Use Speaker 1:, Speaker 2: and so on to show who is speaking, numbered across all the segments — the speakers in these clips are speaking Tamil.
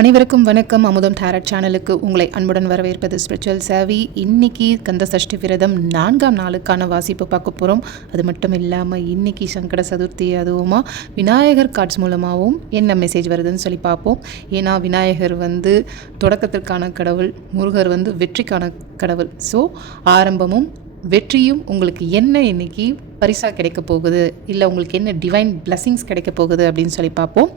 Speaker 1: அனைவருக்கும் வணக்கம். அமுதம் டேரட் சேனலுக்கு உங்களை அன்புடன் வரவேற்பது ஸ்பிரிச்சுவல் சேவி இன்னைக்கு கந்த சஷ்டி விரதம் நான்காம் நாளுக்கான வாசிப்பு பார்க்க போகிறோம் அது மட்டும் இல்லாமல் இன்னைக்கு சங்கட சதுர்த்தி அதுவுமா. விநாயகர் கார்ட்ஸ் மூலமாகவும் என்ன மெசேஜ் வருதுன்னு சொல்லி பார்ப்போம். ஏன்னா விநாயகர் வந்து தொடக்கத்திற்கான கடவுள் முருகர் வந்து வெற்றிக்கான கடவுள். ஸோ ஆரம்பமும் வெற்றியும் உங்களுக்கு என்ன இன்றைக்கி பரிசாக கிடைக்க போகுது? இல்லை உங்களுக்கு என்ன டிவைன் பிளஸ்ஸிங்ஸ் கிடைக்க போகுது அப்படின்னு சொல்லி பார்ப்போம்.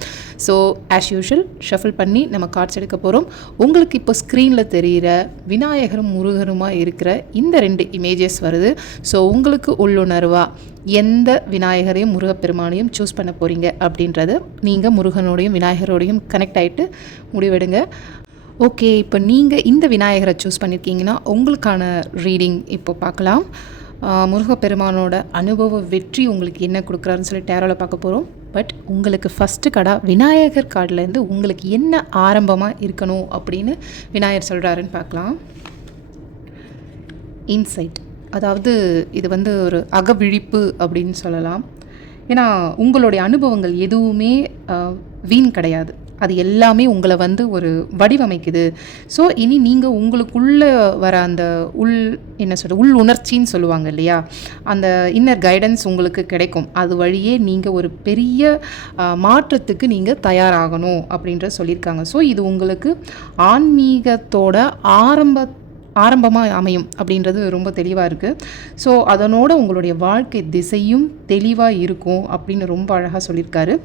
Speaker 1: ஸோ ஆஸ் யூஷுவல் ஷஃபிள் பண்ணி நம்ம கார்ட்ஸ் எடுக்க போகிறோம் உங்களுக்கு இப்போ ஸ்க்ரீனில் தெரிகிற விநாயகரும் முருகருமா இருக்கிற இந்த ரெண்டு இமேஜஸ் வருது. ஸோ உங்களுக்கு உள்ளுணர்வாக எந்த விநாயகரையும் முருகப்பெருமானையும் சூஸ் பண்ண போகிறீங்க அப்படின்றத நீங்கள் முருகனோடையும் விநாயகரோடையும் கனெக்ட் ஆகிட்டு முடிவெடுங்க. ஓகே இப்போ நீங்கள் இந்த விநாயகரை சூஸ் பண்ணியிருக்கீங்கன்னா உங்களுக்கான ரீடிங் இப்போ பார்க்கலாம். முருகப்பெருமானோட அனுபவ வெற்றி உங்களுக்கு என்ன கொடுக்குறாருன்னு சொல்லி டேரோவில் பார்க்க போகிறோம் பட் உங்களுக்கு ஃபஸ்ட்டு கடா விநாயகர் கார்டிலேருந்து உங்களுக்கு என்ன ஆரம்பமாக இருக்கணும் அப்படின்னு விநாயகர் சொல்கிறாருன்னு பார்க்கலாம். இன்சைட் அதாவது இது வந்து ஒரு அகவிழிப்பு அப்படின்னு சொல்லலாம். ஏன்னா உங்களுடைய அனுபவங்கள் எதுவுமே வீண் கிடையாது. அது எல்லாமே உங்களை வந்து ஒரு வடிவமைக்குது. ஸோ இனி நீங்கள் உங்களுக்குள்ளே வர அந்த உள் என்ன சொல்கிறது உள் உணர்ச்சின்னு சொல்லுவாங்க இல்லையா? அந்த இன்னர் கைடன்ஸ் உங்களுக்கு கிடைக்கும். அது வழியே நீங்கள் ஒரு பெரிய மாற்றத்துக்கு நீங்கள் தயாராகணும் அப்படின்ற சொல்லியிருக்காங்க. ஸோ இது உங்களுக்கு ஆன்மீகத்தோட ஆரம்ப ஆரம்பமாக அமையும் அப்படின்றது ரொம்ப தெளிவாக இருக்குது ஸோ அதனோட உங்களுடைய வாழ்க்கை திசையும் தெளிவாக இருக்கும் அப்படின்னு ரொம்ப அழகாக சொல்லியிருக்காரு.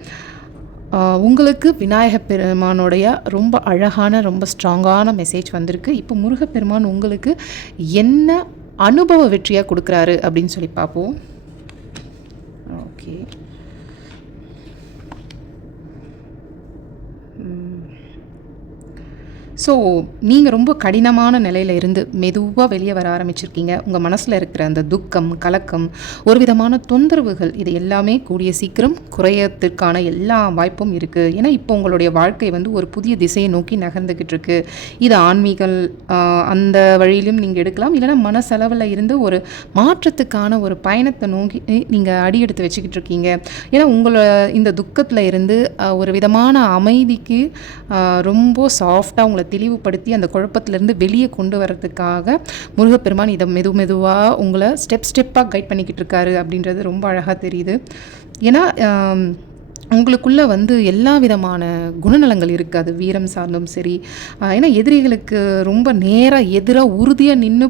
Speaker 1: உங்களுக்கு விநாயகப் பெருமானுடைய ரொம்ப அழகான ரொம்ப ஸ்ட்ராங்கான மெசேஜ் வந்திருக்கு. இப்போ முருகப்பெருமான் உங்களுக்கு என்ன அனுபவ வெற்றியாக கொடுக்குறாரு அப்படின்னு சொல்லி பார்ப்போம். ஓகே. ஸோ நீங்கள் ரொம்ப கடினமான நிலையில் இருந்து மெதுவாக வெளியே வர ஆரம்பிச்சிருக்கீங்க. உங்கள் மனசில் இருக்கிற அந்த துக்கம் கலக்கம் ஒரு விதமான தொந்தரவுகள் இது எல்லாமே கூடிய சீக்கிரம் குறையத்திற்கான எல்லா வாய்ப்பும் இருக்குது ஏன்னா இப்போ உங்களுடைய வாழ்க்கை வந்து ஒரு புதிய திசையை நோக்கி நகர்ந்துக்கிட்டு இருக்கு. இது ஆன்மீகல் அந்த வழியிலும் நீங்கள் எடுக்கலாம். இல்லைன்னா மனசளவில் இருந்து ஒரு மாற்றத்துக்கான ஒரு பயணத்தை நோக்கி நீங்கள் அடி எடுத்து வச்சுக்கிட்டு இருக்கீங்க. ஏன்னா உங்களை இந்த துக்கத்தில் இருந்து ஒரு விதமான அமைதிக்கு ரொம்ப சாஃப்டாக உங்களை தெளிவுபடுத்தி அந்த குழப்பத்திலேருந்து வெளியே கொண்டு வரதுக்காக முருகப்பெருமான் இதை மெது மெதுவாக உங்களை ஸ்டெப் ஸ்டெப்பாக கைட் பண்ணிக்கிட்டு இருக்காரு அப்படின்றது ரொம்ப அழகாக தெரியுது. ஏன்னா உங்களுக்குள்ளே வந்து எல்லா விதமான குணநலங்கள் இருக்குது அது வீரம் சார்ந்தும் சரி. ஏன்னா எதிரிகளுக்கு ரொம்ப நேராக எதிராக உறுதியாக நின்று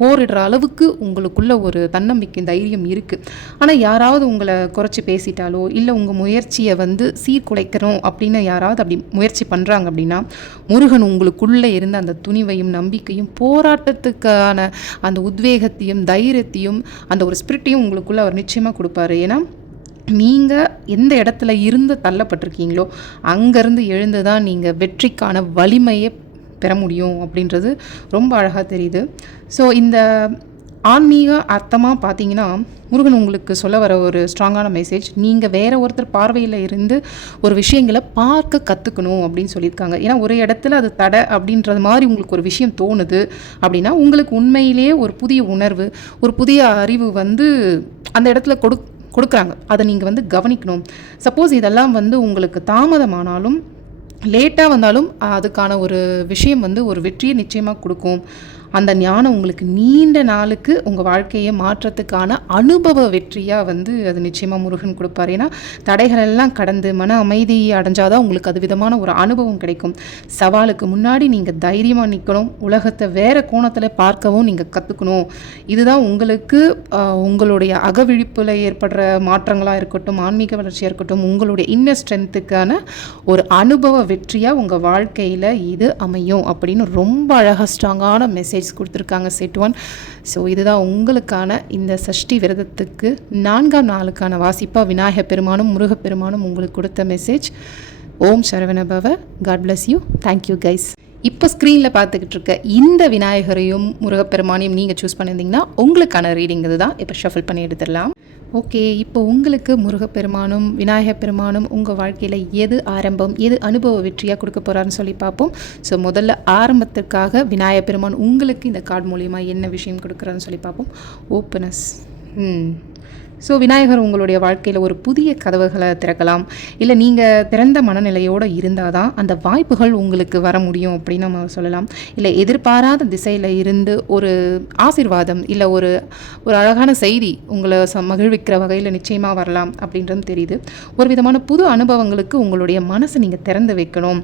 Speaker 1: போரிடுற அளவுக்கு உங்களுக்குள்ள ஒரு தன்னம்பிக்கை தைரியம் இருக்குது ஆனால் யாராவது உங்களை குறைச்சி பேசிட்டாலோ இல்லை உங்கள் முயற்சியை வந்து சீர்குலைக்கிறோம் அப்படின்னு யாராவது அப்படி முயற்சி பண்ணுறாங்க அப்படின்னா முருகன் உங்களுக்குள்ளே இருந்த அந்த துணிவையும் நம்பிக்கையும் போராட்டத்துக்கான அந்த உத்வேகத்தையும் தைரியத்தையும் அந்த ஒரு ஸ்பிரிட்டையும் உங்களுக்குள்ளே அவர் நிச்சயமாக கொடுப்பாரு. ஏன்னா நீங்கள் எந்த இடத்துல இருந்து தள்ளப்பட்டிருக்கீங்களோ அங்கேருந்து எழுந்து தான் நீங்கள் வெற்றிக்கான வலிமையை பெற முடியும் அப்படின்றது ரொம்ப அழகாக தெரியுது. ஸோ இந்த ஆன்மீக அர்த்தமாக பார்த்தீங்கன்னா முருகன் உங்களுக்கு சொல்ல வர ஒரு ஸ்ட்ராங்கான மெசேஜ் நீங்கள் வேற ஒருத்தர் பார்வையில் இருந்து ஒரு விஷயங்களை பார்க்க கற்றுக்கணும் அப்படின்னு சொல்லியிருக்காங்க. ஏன்னா ஒரு இடத்துல அது தடை அப்படின்றது மாதிரி உங்களுக்கு ஒரு விஷயம் தோணுது அப்படின்னா உங்களுக்கு உண்மையிலேயே ஒரு புதிய உணர்வு ஒரு புதிய அறிவு வந்து அந்த இடத்துல கொடு கொடுக்குறாங்க. அதை நீங்கள் வந்து கவனிக்கணும். சப்போஸ் இதெல்லாம் வந்து உங்களுக்கு தாமதமானாலும் லேட்டாக வந்தாலும் அதுக்கான ஒரு விஷயம் வந்து ஒரு வெற்றியை நிச்சயமாக கொடுக்கும். அந்த ஞானம் உங்களுக்கு நீண்ட நாளுக்கு உங்கள் வாழ்க்கையை மாற்றத்துக்கான அனுபவ வெற்றியாக வந்து அது நிச்சயமாக முருகன் கொடுப்பார். ஏன்னா தடைகள் எல்லாம் கடந்து மன அமைதி அடைஞ்சாதான் உங்களுக்கு அது விதமான ஒரு அனுபவம் கிடைக்கும். சவாலுக்கு முன்னாடி நீங்கள் தைரியமாக நிற்கணும் உலகத்தை வேறு கோணத்தில் பார்க்கவும் நீங்கள் கற்றுக்கணும் இதுதான் உங்களுக்கு உங்களுடைய அகவிழிப்பில் ஏற்படுற மாற்றங்களாக இருக்கட்டும் ஆன்மீக வளர்ச்சியாக இருக்கட்டும் உங்களுடைய இன்னர் ஸ்ட்ரென்த்துக்கான ஒரு அனுபவ வெற்றியாக உங்கள் வாழ்க்கையில் இது அமையும் அப்படின்னு ரொம்ப அழகாக ஸ்ட்ராங்கான மெசேஜ் கொடுத்துருக்காங்க செட் ஒன் ஸோ இதுதான் உங்களுக்கான இந்த சஷ்டி விரதத்துக்கு நான்காம் நாளுக்கான வாசிப்பாக விநாயகப் பெருமானும் முருகப்பெருமானும் உங்களுக்கு கொடுத்த மெசேஜ் ஓம் Saravanabhava. God bless you thank you guys இப்போ ஸ்க்ரீனில் பார்த்துக்கிட்டு இருக்க இந்த விநாயகரையும் முருகப்பெருமானையும் நீங்கள் சூஸ் பண்ணியிருந்தீங்கன்னா உங்களுக்கான ரீடிங் இதுதான். இப்போ ஷஃபில் பண்ணி எடுத்துடலாம். ஓகே இப்போ உங்களுக்கு முருகப்பெருமானும் விநாயகப் பெருமானும் உங்கள் வாழ்க்கையில் எது ஆரம்பம் எது அனுபவ வெற்றியாக கொடுக்க போகிறாருன்னு சொல்லி பார்ப்போம். ஸோ முதல்ல ஆரம்பத்திற்காக விநாயகப் பெருமான் உங்களுக்கு இந்த கார்டு மூலிமா என்ன விஷயம் கொடுக்குறாருன்னு சொல்லி பார்ப்போம். ஓப்பனஸ் ம் hmm. ஸோ விநாயகர் உங்களுடைய வாழ்க்கையில் ஒரு புதிய கதவுகளை திறக்கலாம். இல்லை நீங்கள் திறந்த மனநிலையோடு இருந்தால் தான் அந்த வாய்ப்புகள் உங்களுக்கு வர முடியும் அப்படின்னு நம்ம சொல்லலாம். இல்லை எதிர்பாராத திசையில் இருந்து ஒரு ஆசிர்வாதம் இல்லை ஒரு ஒரு அழகான செய்தி உங்களை ச மகிழ்விக்கிற வகையில் நிச்சயமாக வரலாம் அப்படின்றது தெரியுது. ஒரு விதமான புது அனுபவங்களுக்கு உங்களுடைய மனசை நீங்கள் திறந்து வைக்கணும்.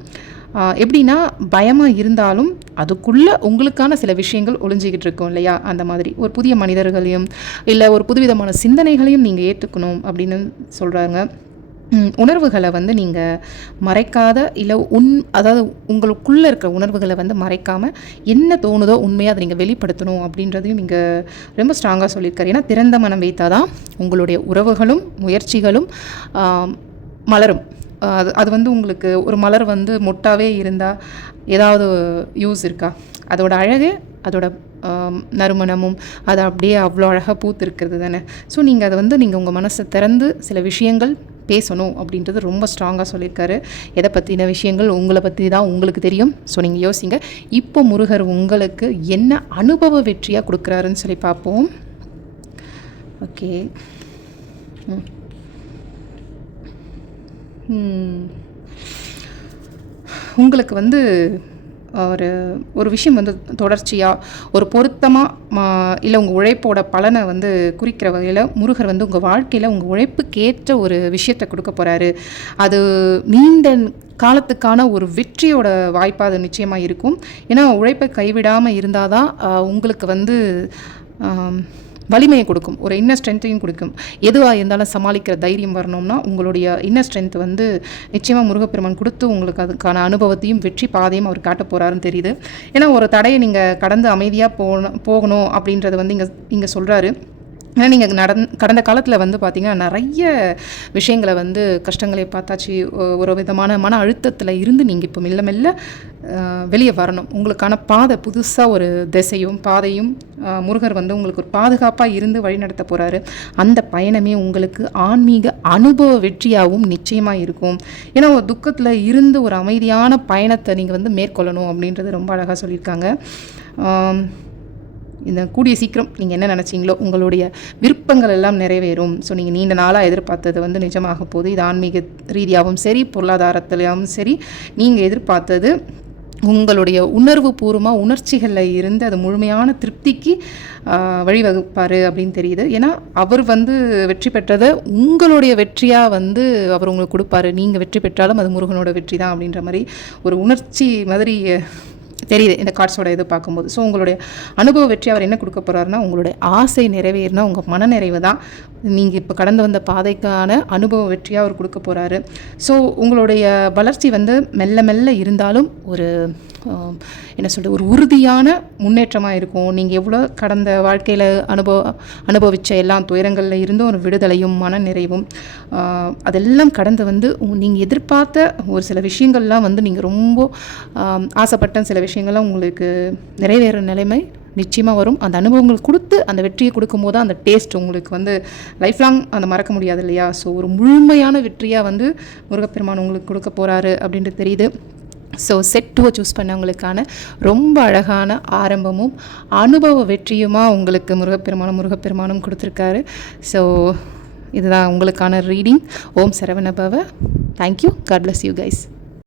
Speaker 1: எப்படின்னா பயமாக இருந்தாலும் அதுக்குள்ளே உங்களுக்கான சில விஷயங்கள் ஒளிஞ்சிக்கிட்டு இருக்கும் இல்லையா? அந்த மாதிரி. ஒரு புதிய மனிதர்களையும் இல்லை ஒரு புதுவிதமான சிந்தனைகளையும் நீங்கள் ஏற்றுக்கணும் அப்படின்னு சொல்கிறாங்க உணர்வுகளை வந்து நீங்கள் மறைக்காத இல்லை உன் அதாவது உங்களுக்குள்ளே இருக்கிற உணர்வுகளை வந்து மறைக்காமல் என்ன தோணுதோ உண்மையாக அதை நீங்கள் வெளிப்படுத்தணும் அப்படின்றதையும் நீங்கள் ரொம்ப ஸ்ட்ராங்காக சொல்லியிருக்காரு. ஏன்னா திறந்த மனம் வைத்தாதான் உங்களுடைய உறவுகளும் முயற்சிகளும் மலரும். அது அது வந்து உங்களுக்கு ஒரு மலர் வந்து மொட்டாவே இருந்தால் ஏதாவது யூஸ் இருக்கா? அதோட அழகு அதோட நறுமணமும் அது அப்படியே அவ்வளோ அழகாக பூத்து இருக்கிறது தானே. ஸோ நீங்கள் அதை வந்து நீங்கள் உங்கள் மனசை திறந்து சில விஷயங்கள் பேசணும் அப்படின்றது ரொம்ப ஸ்ட்ராங்காக சொல்லியிருக்காரு. எதை பற்றின விஷயங்கள் உங்களை பற்றி தான் உங்களுக்கு தெரியும். ஸோ நீங்கள் யோசிங்க. இப்போ முருகர் உங்களுக்கு என்ன அனுபவ வெற்றியாக கொடுக்குறாருன்னு சொல்லி பார்ப்போம். ஓகே ம். உங்களுக்கு வந்து ஒரு ஒரு விஷயம் வந்து தொடர்ச்சியாக ஒரு பொருத்தமாக இல்லை உங்கள் உழைப்போட பலனை வந்து குறிக்கிற வகையில் முருகர் வந்து உங்கள் வாழ்க்கையில் உங்கள் உழைப்புக்கேற்ற ஒரு விஷயத்தை கொடுக்க போகிறாரு அது நீண்ட காலத்துக்கான ஒரு வெற்றியோட வாய்ப்பாக அது நிச்சயமாக இருக்கும். ஏன்னா உழைப்பை கைவிடாமல் இருந்தால் தான் உங்களுக்கு வந்து வலிமையை கொடுக்கும் ஒரு இன்னர் ஸ்ட்ரென்த்தையும் கொடுக்கும். எதுவாக இருந்தாலும் சமாளிக்கிற தைரியம் வரணும்னா உங்களுடைய இன்னர் ஸ்ட்ரென்த் வந்து நிச்சயமாக முருகப்பெருமான் கொடுத்து உங்களுக்கு அதுக்கான அனுபவத்தையும் வெற்றி பாதையும் அவர் காட்ட போகிறாருன்னு தெரியுது. ஏன்னா ஒரு தடையை நீங்கள் கடந்து அமைதியாக போகணும் போகணும் அப்படின்றத வந்து இங்கே இங்கே சொல்கிறாரு ஏன்னா நீங்கள் நடந் கடந்த காலத்தில் வந்து பார்த்தீங்கன்னா நிறைய விஷயங்களை வந்து கஷ்டங்களை பார்த்தாச்சு. ஒரு விதமான மன அழுத்தத்தில் இருந்து நீங்கள் இப்போ மெல்ல மெல்ல வெளியே வரணும். உங்களுக்கான பாதை புதுசாக ஒரு திசையும் பாதையும் முருகர் வந்து உங்களுக்கு ஒரு பாதுகாப்பாக இருந்து வழிநடத்த போகிறாரு அந்த பயணமே உங்களுக்கு ஆன்மீக அனுபவ வெற்றியாகவும் நிச்சயமாக இருக்கும். ஏன்னா ஒரு துக்கத்தில் இருந்து ஒரு அமைதியான பயணத்தை நீங்கள் வந்து மேற்கொள்ளணும் அப்படின்றது ரொம்ப அழகாக சொல்லியிருக்காங்க. இந்த கூடிய சீக்கிரம் நீங்கள் என்ன நினச்சிங்களோ உங்களுடைய விருப்பங்கள் எல்லாம் நிறைவேறும். ஸோ நீங்கள் நீண்ட நாளாக எதிர்பார்த்தது வந்து நிஜமாக போகுது. இது ஆன்மீக ரீதியாகவும் சரி பொருளாதாரத்திலையாகவும் சரி நீங்கள் எதிர்பார்த்தது உங்களுடைய உணர்வு பூர்வமாக உணர்ச்சிகளில் இருந்து அது முழுமையான திருப்திக்கு வழிவகுப்பார் அப்படின்னு தெரியுது. ஏன்னா அவர் வந்து வெற்றி பெற்றதை உங்களுடைய வெற்றியாக வந்து அவர் உங்களுக்கு கொடுப்பாரு. நீங்கள் வெற்றி பெற்றாலும் அது முருகனோட வெற்றி தான் அப்படின்ற மாதிரி ஒரு உணர்ச்சி மாதிரி தெரியுது இந்த கார்ட்ஸோட இது பார்க்கும்போது. ஸோ உங்களுடைய அனுபவ வெற்றி அவர் என்ன கொடுக்க போகிறாருன்னா உங்களுடைய ஆசை நிறைவேறினா உங்கள் மனநிறைவு தான். நீங்கள் இப்போ கடந்து வந்த பாதைக்கான அனுபவ வெற்றியாக அவர் கொடுக்க போகிறாரு ஸோ உங்களுடைய வளர்ச்சி வந்து மெல்ல மெல்ல இருந்தாலும் ஒரு என்ன சொல்கிறது ஒரு உறுதியான முன்னேற்றமாக இருக்கும். நீங்கள் எவ்வளோ கடந்த வாழ்க்கையில் அனுபவ அனுபவித்த எல்லா துயரங்களில் இருந்தும் ஒரு விடுதலையும் மன நிறைவும் அதெல்லாம் கடந்து வந்து நீங்கள் எதிர்பார்த்த ஒரு சில விஷயங்கள்லாம் வந்து நீங்கள் ரொம்ப ஆசைப்பட்ட சில விஷயங்கள்லாம் உங்களுக்கு நிறைவேற நிலைமை நிச்சயமாக வரும். அந்த அனுபவங்கள் கொடுத்து அந்த வெற்றியை கொடுக்கும்போது அந்த டேஸ்ட் உங்களுக்கு வந்து லைஃப் லாங் அந்த மறக்க முடியாது இல்லையா? ஸோ ஒரு முழுமையான வெற்றியாக வந்து முருகப்பெருமான் உங்களுக்கு கொடுக்க போகிறாரு அப்படின்ட்டு தெரியுது. ஸோ செட் டூவை சூஸ் பண்ணவங்களுக்கான ரொம்ப அழகான ஆரம்பமும் அனுபவ வெற்றியுமாக உங்களுக்கு முருகப்பெருமானும் முருகப்பெருமானும் கொடுத்துருக்காரு. ஸோ இதுதான் உங்களுக்கான reading Om Saravanabhava. Thank you God bless you guys